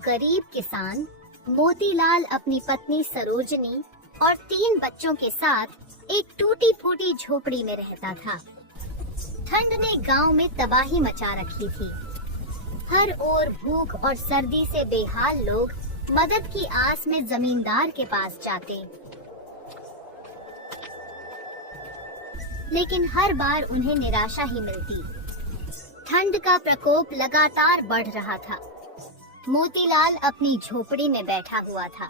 गरीब किसान मोतीलाल अपनी पत्नी सरोजनी और 3 बच्चों के साथ एक टूटी फूटी झोपड़ी में रहता था। ठंड ने गांव में तबाही मचा रखी थी। हर ओर भूख और सर्दी से बेहाल लोग मदद की आस में जमींदार के पास जाते, लेकिन हर बार उन्हें निराशा ही मिलती। ठंड का प्रकोप लगातार बढ़ रहा था। मोतीलाल अपनी झोपड़ी में बैठा हुआ था।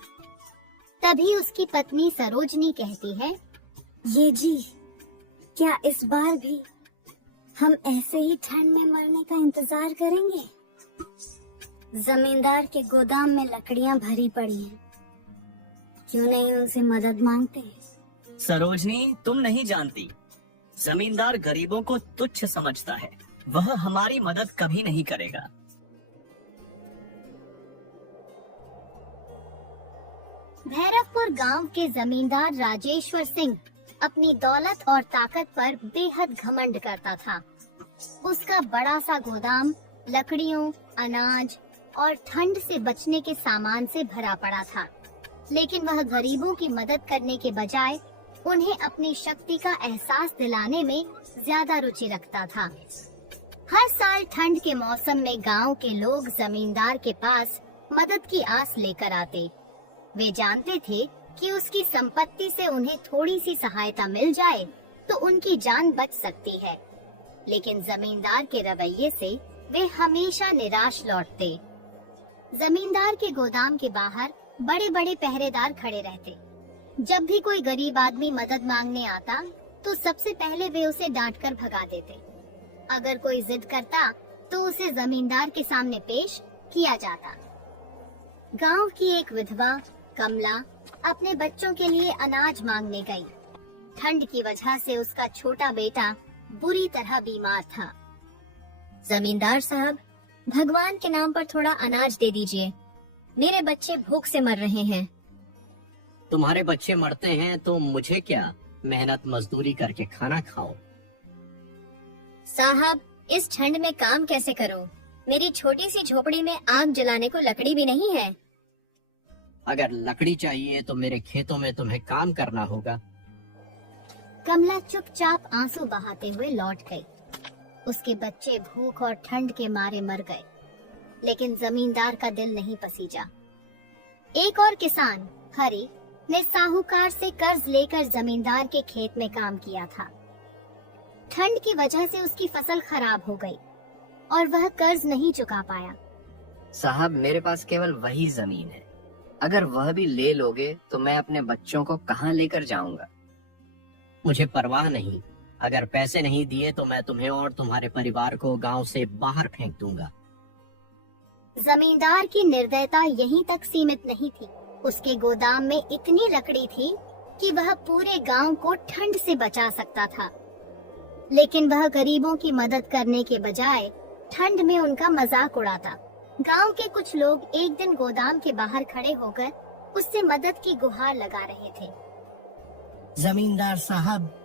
तभी उसकी पत्नी सरोजनी कहती है, ये जी, क्या इस बार भी हम ऐसे ही ठंड में मरने का इंतजार करेंगे? जमींदार के गोदाम में लकड़ियां भरी पड़ी हैं। क्यों नहीं उनसे मदद मांगते? सरोजनी, तुम नहीं जानती, जमींदार गरीबों को तुच्छ समझता है। वह हमारी मदद कभी नहीं करेगा। भैरवपुर गांव के जमींदार राजेश्वर सिंह अपनी दौलत और ताकत पर बेहद घमंड करता था। उसका बड़ा सा गोदाम लकड़ियों, अनाज और ठंड से बचने के सामान से भरा पड़ा था, लेकिन वह गरीबों की मदद करने के बजाय उन्हें अपनी शक्ति का एहसास दिलाने में ज्यादा रुचि रखता था। हर साल ठंड के मौसम में गांव के लोग जमींदार के पास मदद की आस लेकर आते। वे जानते थे कि उसकी संपत्ति से उन्हें थोड़ी सी सहायता मिल जाए तो उनकी जान बच सकती है, लेकिन जमींदार के रवैये से वे हमेशा निराश लौटते। जमींदार के गोदाम के बाहर बड़े बड़े पहरेदार खड़े रहते। जब भी कोई गरीब आदमी मदद मांगने आता तो सबसे पहले वे उसे डांटकर भगा देते। अगर कोई जिद करता तो उसे जमींदार के सामने पेश किया जाता। गांव की एक विधवा कमला अपने बच्चों के लिए अनाज मांगने गई। ठंड की वजह से उसका छोटा बेटा बुरी तरह बीमार था। जमींदार साहब, भगवान के नाम पर थोड़ा अनाज दे दीजिए। मेरे बच्चे भूख से मर रहे हैं। तुम्हारे बच्चे मरते हैं तो मुझे क्या, मेहनत मजदूरी करके खाना खाओ। साहब, इस ठंड में काम कैसे करूं? मेरी छोटी सी झोपड़ी में आग जलाने को लकड़ी भी नहीं है। अगर लकड़ी चाहिए तो मेरे खेतों में तुम्हें काम करना होगा। कमला चुपचाप आंसू बहाते हुए लौट गई। उसके बच्चे भूख और ठंड के मारे मर गए, लेकिन जमींदार का दिल नहीं पसीजा। एक और किसान हरी ने साहूकार से कर्ज लेकर जमींदार के खेत में काम किया था। ठंड की वजह से उसकी फसल खराब हो गई और वह कर्ज नहीं चुका पाया। साहब, मेरे पास केवल वही जमीन है। अगर वह भी ले लोगे तो मैं अपने बच्चों को कहाँ लेकर जाऊंगा? मुझे परवाह नहीं। अगर पैसे नहीं दिए तो मैं तुम्हें और तुम्हारे परिवार को गांव से बाहर फेंक दूंगा। जमींदार की निर्दयता यहीं तक सीमित नहीं थी। उसके गोदाम में इतनी लकड़ी थी कि वह पूरे गांव को ठंड से बचा सकता था, लेकिन वह गरीबों की मदद करने के बजाय ठंड में उनका मजाक उड़ाता। गांव के कुछ लोग एक दिन गोदाम के बाहर खड़े होकर उससे मदद की गुहार लगा रहे थे। जमींदार साहब,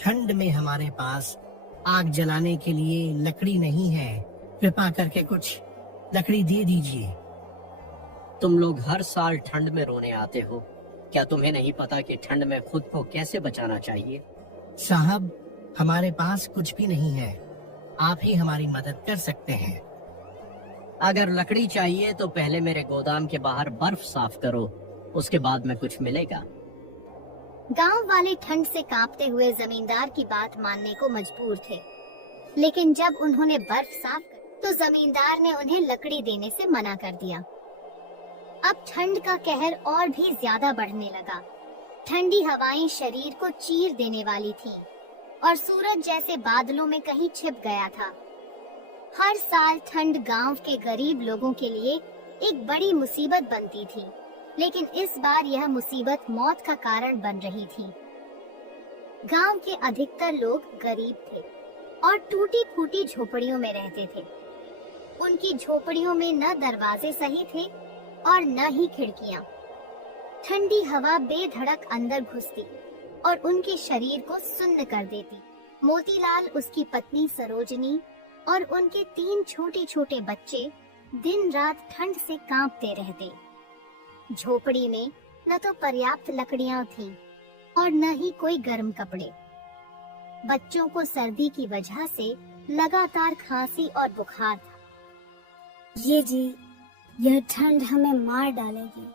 ठंड में हमारे पास आग जलाने के लिए लकड़ी नहीं है। कृपा करके कुछ लकड़ी दे दीजिए। तुम लोग हर साल ठंड में रोने आते हो। क्या तुम्हें नहीं पता कि ठंड में खुद को कैसे बचाना चाहिए? साहब, हमारे पास कुछ भी नहीं है। आप ही हमारी मदद कर सकते हैं। अगर लकड़ी चाहिए तो पहले मेरे गोदाम के बाहर बर्फ साफ करो, उसके बाद में कुछ मिलेगा। गांव वाले ठंड से कांपते हुए जमींदार की बात मानने को मजबूर थे, लेकिन जब उन्होंने बर्फ साफ कर तो जमींदार ने उन्हें लकड़ी देने से मना कर दिया। अब ठंड का कहर और भी ज्यादा बढ़ने लगा। ठंडी हवाएं शरीर को चीर देने वाली थीं और सूरज जैसे बादलों में कहीं छिप गया था। हर साल ठंड गांव के गरीब लोगों के लिए एक बड़ी मुसीबत बनती थी, लेकिन इस बार यह मुसीबत मौत का कारण बन रही थी। गांव के अधिकतर लोग गरीब थे और टूटी फूटी झोपड़ियों में रहते थे। उनकी झोपड़ियों में न दरवाजे सही थे और न ही खिड़कियां। ठंडी हवा बेधड़क अंदर घुसती और उनके शरीर को सुन्न कर देती। मोतीलाल, उसकी पत्नी सरोजनी और उनके 3 छोटे छोटे बच्चे दिन रात ठंड से कांपते रहते। झोपड़ी में न तो पर्याप्त लकड़ियां थीं और न ही कोई गर्म कपड़े। बच्चों को सर्दी की वजह से लगातार खांसी और बुखार था। ये जी, यह ठंड हमें मार डालेगी।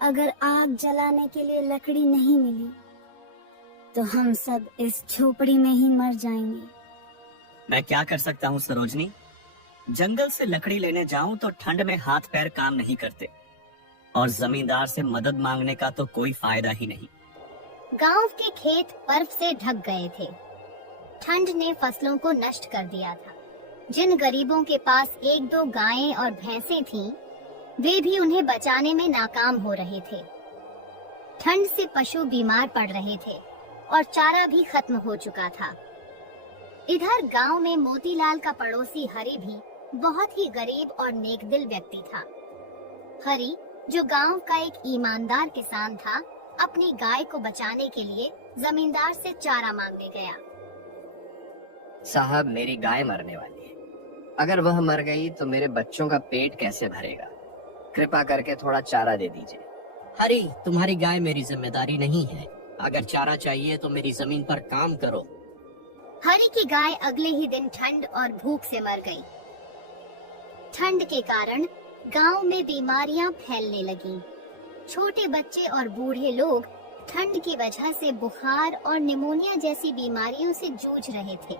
अगर आग जलाने के लिए लकड़ी नहीं मिली तो हम सब इस झोपड़ी में ही मर जाएंगे। मैं क्या कर सकता हूँ सरोजनी? जंगल से लकड़ी लेने जाऊं तो ठंड में हाथ पैर काम नहीं करते और जमींदार से मदद मांगने का तो कोई फायदा ही नहीं। गांव के खेत बर्फ से ढक गए थे। ठंड ने फसलों को नष्ट कर दिया था। जिन गरीबों के पास एक दो गायें और भैंसें थीं, वे भी उन्हें बचाने में नाकाम हो रहे थे। ठंड से पशु बीमार पड़ रहे थे और चारा भी खत्म हो चुका था। इधर गांव में मोतीलाल का पड़ोसी हरि भी बहुत ही गरीब और नेकदिल व्यक्ति था। हरि, जो गांव का एक ईमानदार किसान था, अपनी गाय को बचाने के लिए जमींदार से चारा मांगने गया। साहब, मेरी गाय मरने वाली है। अगर वह मर गई तो मेरे बच्चों का पेट कैसे भरेगा? कृपा करके थोड़ा चारा दे दीजिए। हरी, तुम्हारी गाय मेरी जिम्मेदारी नहीं है। अगर चारा चाहिए तो मेरी जमीन पर काम करो। हरि की गाय अगले ही दिन ठंड और भूख से मर गई। ठंड के कारण गांव में बीमारियां फैलने लगीं। छोटे बच्चे और बूढ़े लोग ठंड की वजह से बुखार और निमोनिया जैसी बीमारियों से जूझ रहे थे।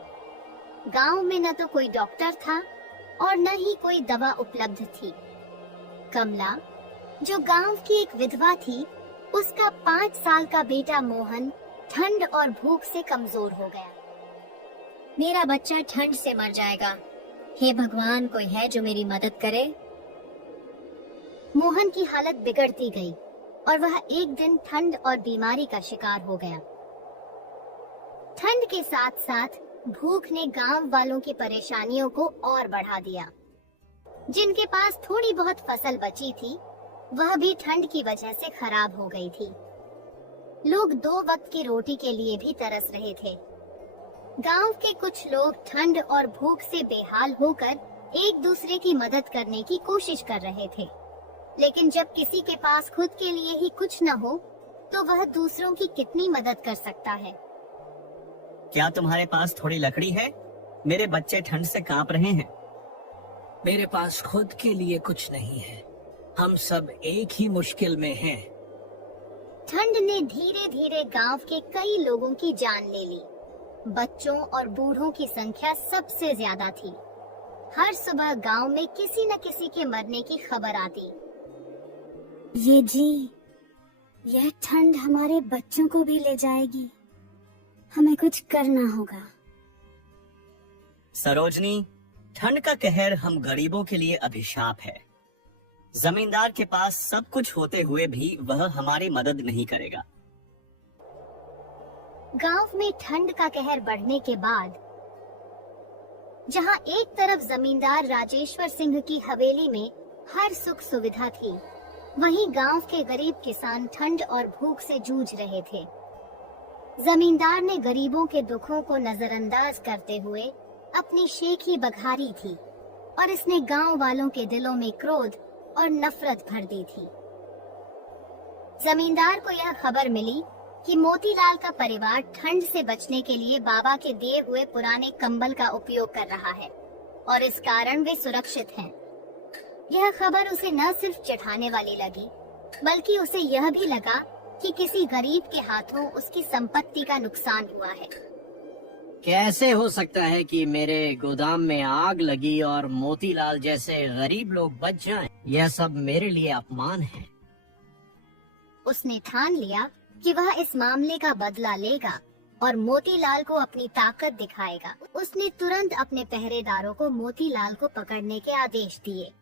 गांव में न तो कोई डॉक्टर था और न ही कोई दवा उपलब्ध थी। कमला, जो गांव की एक विधवा थी, उसका 5 साल का बेटा मोहन ठंड और भूख से कमजोर हो गया। मेरा बच्चा ठंड से मर जाएगा। हे भगवान, कोई है जो मेरी मदद करे। मोहन की हालत बिगड़ती गई और वह एक दिन ठंड और बीमारी का शिकार हो गया। ठंड के साथ साथ भूख ने गांव वालों की परेशानियों को और बढ़ा दिया। जिनके पास थोड़ी बहुत फसल बची थी, वह भी ठंड की वजह से खराब हो गई थी। लोग 2 वक्त की रोटी के लिए भी तरस रहे थे। गांव के कुछ लोग ठंड और भूख से बेहाल होकर एक दूसरे की मदद करने की कोशिश कर रहे थे, लेकिन जब किसी के पास खुद के लिए ही कुछ न हो, तो वह दूसरों की कितनी मदद कर सकता है? क्या तुम्हारे पास थोड़ी लकड़ी है? मेरे बच्चे ठंड से कांप रहे हैं। मेरे पास खुद के लिए कुछ नहीं है। हम सब एक ही मुश्किल में हैं। ठंड ने धीरे धीरे गांव के कई लोगों की जान ले ली। बच्चों और बूढ़ों की संख्या सबसे ज्यादा थी। हर सुबह गांव में किसी न किसी के मरने की खबर आती। ये जी, यह ठंड हमारे बच्चों को भी ले जाएगी। हमें कुछ करना होगा। सरोजनी, ठंड का कहर हम गरीबों के लिए अभिशाप है। जमींदार के पास सब कुछ होते हुए भी वह हमारी मदद नहीं करेगा। गांव में ठंड का कहर बढ़ने के बाद जहां एक तरफ जमींदार राजेश्वर सिंह की हवेली में हर सुख सुविधा थी, वहीं गांव के गरीब किसान ठंड और भूख से जूझ रहे थे। जमींदार ने गरीबों के दुखों को नजरअंदाज करते हुए अपनी शेखी बघारी थी और इसने गांव वालों के दिलों में क्रोध और नफरत भर दी थी। जमींदार को यह खबर मिली कि मोतीलाल का परिवार ठंड से बचने के लिए बाबा के दिए हुए पुराने कंबल का उपयोग कर रहा है और इस कारण वे सुरक्षित हैं। यह खबर उसे न सिर्फ चिढ़ाने वाली लगी, बल्कि उसे यह भी लगा कि किसी गरीब के हाथों उसकी संपत्ति का नुकसान हुआ है। कैसे हो सकता है कि मेरे गोदाम में आग लगी और मोतीलाल जैसे गरीब लोग बच जाएं? यह सब मेरे लिए अपमान है। उसने ठान लिया कि वह इस मामले का बदला लेगा और मोतीलाल को अपनी ताकत दिखाएगा। उसने तुरंत अपने पहरेदारों को मोतीलाल को पकड़ने के आदेश दिए।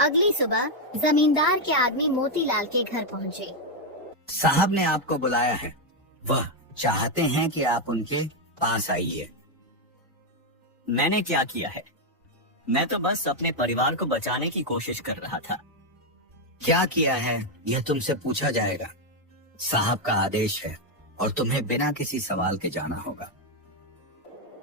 अगली सुबह जमींदार के आदमी मोतीलाल के घर पहुँचे। साहब ने आपको बुलाया है। वह चाहते हैं कि आप उनके पास आइए। मैंने क्या किया है? मैं तो बस अपने परिवार को बचाने की कोशिश कर रहा था। क्या किया है यह तुमसे पूछा जाएगा। साहब का आदेश है और तुम्हें बिना किसी सवाल के जाना होगा।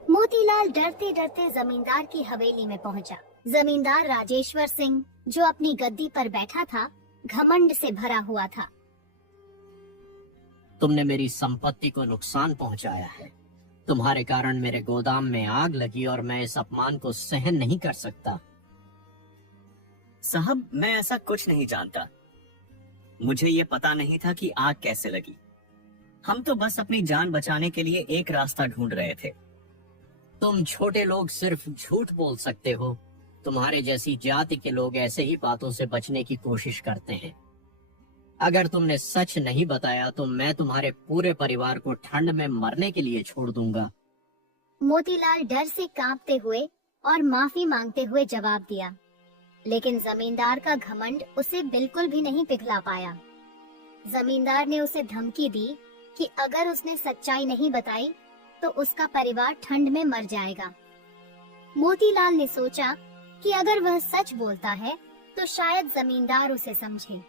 मोतीलाल डरते डरते जमींदार की हवेली में पहुंचा जमींदार राजेश्वर सिंह जो अपनी गद्दी पर बैठा था, घमंड से भरा हुआ था। तुमने मेरी संपत्ति को नुकसान पहुंचाया है। तुम्हारे कारण मेरे गोदाम में आग लगी और मैं इस अपमान को सहन नहीं कर सकता। साहब, मैं ऐसा कुछ नहीं जानता। मुझे ये पता नहीं था कि आग कैसे लगी। हम तो बस अपनी जान बचाने के लिए एक रास्ता ढूंढ रहे थे। तुम छोटे लोग सिर्फ झूठ बोल सकते हो। तुम्हारे जैसी जाति के लोग ऐसे ही बातों से बचने की कोशिश करते हैं। अगर तुमने सच नहीं बताया तो मैं तुम्हारे पूरे परिवार को ठंड में मरने के लिए छोड़ दूंगा। मोतीलाल डर से कांपते हुए और माफी मांगते हुए जवाब दिया, लेकिन जमींदार का घमंड उसे बिल्कुल भी नहीं पिघला पाया। जमींदार ने उसे धमकी दी कि अगर उसने सच्चाई नहीं बताई तो उसका परिवार ठंड में मर जाएगा। मोतीलाल ने सोचा कि अगर वह सच बोलता है तो शायद जमींदार उसे समझे,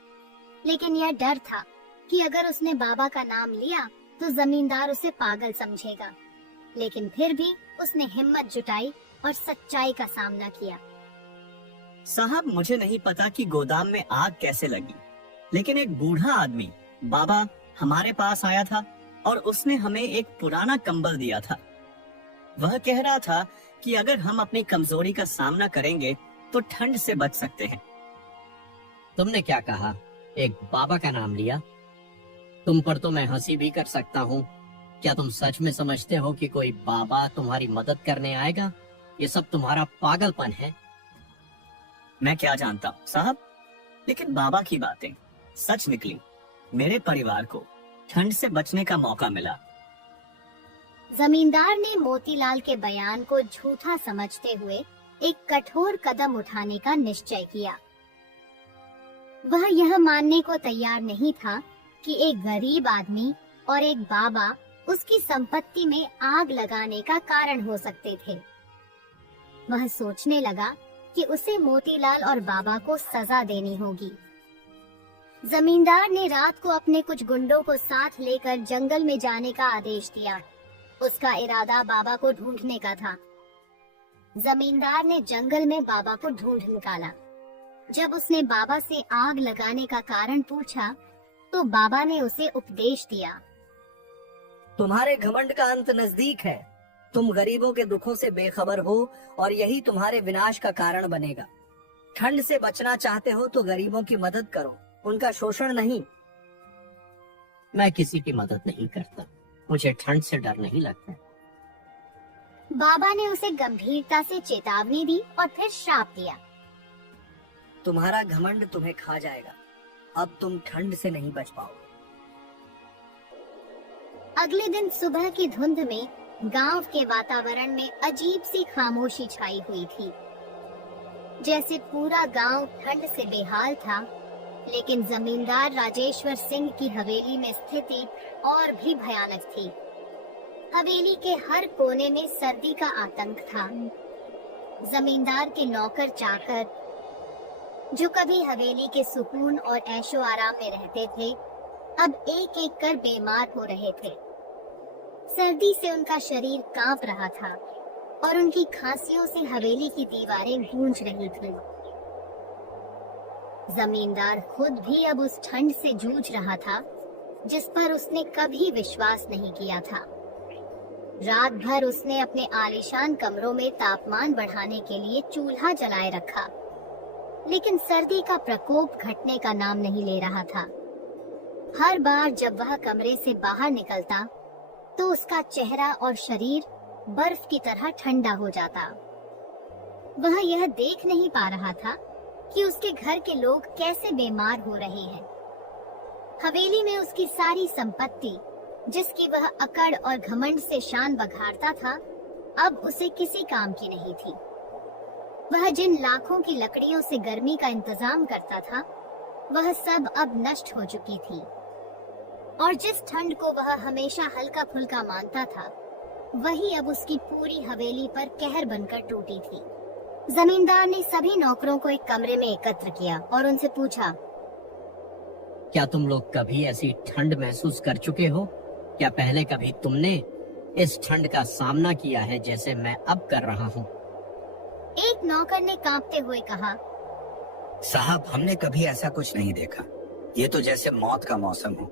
लेकिन यह डर था कि अगर उसने बाबा का नाम लिया तो जमींदार उसे पागल समझेगा। लेकिन फिर भी उसने हिम्मत जुटाई और सच्चाई का सामना किया। साहब, मुझे नहीं पता कि गोदाम में आग कैसे लगी, लेकिन एक बूढ़ा आदमी बाबा हमारे पास आया था और उसने हमें एक पुराना कंबल दिया था। वह कह रहा था कि अगर हम अपनी कमजोरी का सामना करेंगे तो ठंड से बच सकते हैं। तुमने क्या कहा? एक बाबा का नाम लिया? तुम पर तो मैं हंसी भी कर सकता हूँ। क्या तुम सच में समझते हो कि कोई बाबा तुम्हारी मदद करने आएगा? ये सब तुम्हारा पागलपन है। मैं क्या जानता हूँ साहब, लेकिन बाबा की बातें सच निकली। मेरे परिवार को ठंड से बचने का मौका मिला। जमींदार ने मोतीलाल के बयान को झूठा समझते हुए एक कठोर कदम उठाने का निश्चय किया। वह यह मानने को तैयार नहीं था कि एक गरीब आदमी और एक बाबा उसकी संपत्ति में आग लगाने का कारण हो सकते थे। वह सोचने लगा कि उसे मोतीलाल और बाबा को सजा देनी होगी। जमींदार ने रात को अपने कुछ गुंडों को साथ लेकर जंगल में जाने का आदेश दिया। उसका इरादा बाबा को ढूंढने का था। जमींदार ने जंगल में बाबा को ढूंढ निकाला। जब उसने बाबा से आग लगाने का कारण पूछा तो बाबा ने उसे उपदेश दिया। तुम्हारे घमंड का अंत नजदीक है। तुम गरीबों के दुखों से बेखबर हो और यही तुम्हारे विनाश का कारण बनेगा। ठंड से बचना चाहते हो तो गरीबों की मदद करो, उनका शोषण नहीं। मैं किसी की मदद नहीं करता। मुझे ठंड से डर नहीं लगता। बाबा ने उसे गंभीरता से चेतावनी दी और फिर श्राप दिया। तुम्हारा घमंड तुम्हें खा जाएगा। अब तुम ठंड से नहीं बच पाओगे। अगले दिन सुबह की धुंध में गांव के वातावरण में अजीब सी खामोशी छाई हुई थी, जैसे पूरा गांव ठंड से बेहाल था। लेकिन जमींदार राजेश्वर सिंह की हवेली में स्थिति और भी भयानक थी। हवेली के हर कोने में सर्दी का आतंक था। जमींदार के नौकर चाकर, जो कभी हवेली के सुकून और ऐशो आराम में रहते थे, अब एक एक कर बीमार हो रहे थे। सर्दी से उनका शरीर कांप रहा था और उनकी खांसियों से हवेली की दीवारें गूंज रही थीं। जमींदार खुद भी अब उस ठंड से जूझ रहा था जिस पर उसने कभी विश्वास नहीं किया था। रात भर उसने अपने आलीशान कमरों में तापमान बढ़ाने के लिए चूल्हा जलाए रखा, लेकिन सर्दी का प्रकोप घटने का नाम नहीं ले रहा था। हर बार जब वह कमरे से बाहर निकलता तो उसका चेहरा और शरीर बर्फ की तरह ठंडा हो जाता। वह यह देख नहीं पा रहा था कि उसके घर के लोग कैसे बीमार हो रहे हैं। हवेली में उसकी सारी संपत्ति, जिसकी वह अकड़ और घमंड से शान बघारता था, अब उसे किसी काम की नहीं थी। वह जिन लाखों की लकड़ियों से गर्मी का इंतजाम करता था, वह सब अब नष्ट हो चुकी थी, और जिस ठंड को वह हमेशा हल्का फुल्का मानता था, वही अब उसकी पूरी हवेली पर कहर बनकर टूटी थी। जमींदार ने सभी नौकरों को एक कमरे में एकत्र किया और उनसे पूछा, क्या तुम लोग कभी ऐसी ठंड महसूस कर चुके हो? क्या पहले कभी तुमने इस ठंड का सामना किया है जैसे मैं अब कर रहा हूँ? एक नौकर ने कांपते हुए कहा, साहब, हमने कभी ऐसा कुछ नहीं देखा। ये तो जैसे मौत का मौसम हो।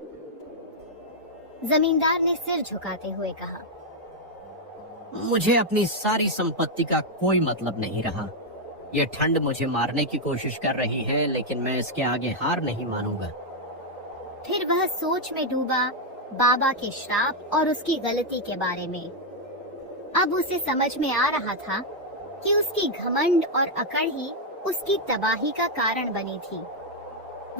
जमींदार ने सिर झुकाते हुए कहा, मुझे अपनी सारी संपत्ति का कोई मतलब नहीं रहा। ये ठंड मुझे मारने की कोशिश कर रही है, लेकिन मैं इसके आगे हार नहीं मानूंगा। फिर वह सोच में डूबा बाबा के श्राप और उसकी गलती के बारे में। अब उसे समझ में आ रहा था कि उसकी घमंड और अकड़ ही उसकी तबाही का कारण बनी थी।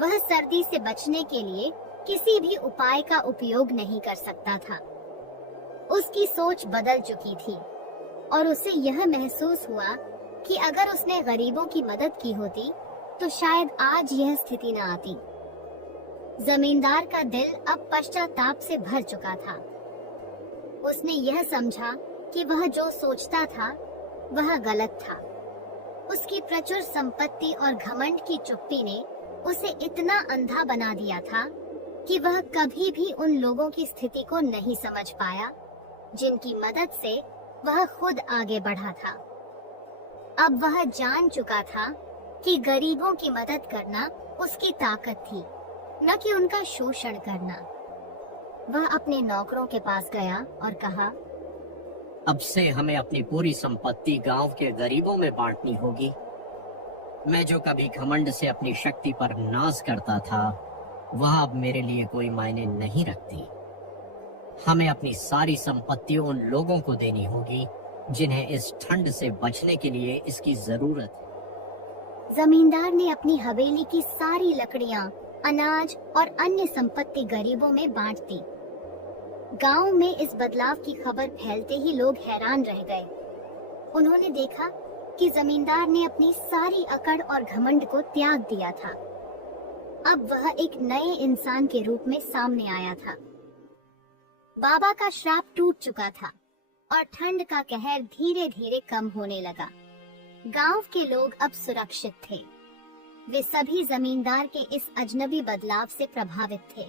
वह सर्दी से बचने के लिए किसी भी उपाय का उपयोग नहीं कर सकता था। उसकी सोच बदल चुकी थी और उसे यह महसूस हुआ कि अगर उसने गरीबों की मदद की होती तो शायद आज यह स्थिति न आती। जमींदार का दिल अब पश्चाताप से भर चुका था। उसने यह समझा कि वह जो सोचता था वह गलत था। उसकी प्रचुर संपत्ति और घमंड की चुप्पी ने उसे इतना अंधा बना दिया था कि वह कभी भी उन लोगों की स्थिति को नहीं समझ पाया जिनकी मदद से वह खुद आगे बढ़ा था। अब वह जान चुका था कि गरीबों की मदद करना उसकी ताकत थी, न कि उनका शोषण करना। वह अपने नौकरों के पास गया और कहा, अब से हमें अपनी पूरी संपत्ति गांव के गरीबों में बांटनी होगी। मैं जो कभी घमंड से अपनी शक्ति पर नाज करता था, वह अब मेरे लिए कोई मायने नहीं रखती। हमें अपनी सारी संपत्ति उन लोगों को देनी होगी जिन्हें इस ठंड से बचने के लिए इसकी जरूरत है। जमींदार ने अपनी हवेली की सारी लकड़ियां, अनाज और अन्य संपत्ति गरीबों में बांट दी। गांव में इस बदलाव की खबर फैलते ही लोग हैरान रह गए। उन्होंने देखा कि जमींदार ने अपनी सारी अकड़ और घमंड को त्याग दिया था। अब वह एक नए इंसान के रूप में सामने आया था। बाबा का श्राप टूट चुका था और ठंड का कहर धीरे धीरे कम होने लगा। गांव के लोग अब सुरक्षित थे। वे सभी जमींदार के इस अजनबी बदलाव से प्रभावित थे।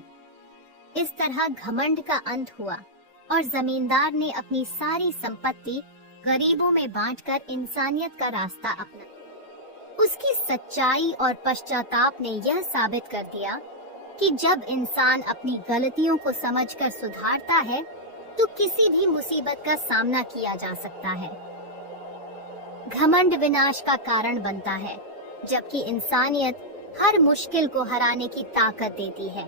इस तरह घमंड का अंत हुआ और जमींदार ने अपनी सारी संपत्ति गरीबों में बांटकर इंसानियत का रास्ता अपनाया। उसकी सच्चाई और पश्चाताप ने यह साबित कर दिया कि जब इंसान अपनी गलतियों को समझकर सुधारता है तो किसी भी मुसीबत का सामना किया जा सकता है। घमंड विनाश का कारण बनता है, जबकि इंसानियत हर मुश्किल को हराने की ताकत देती है।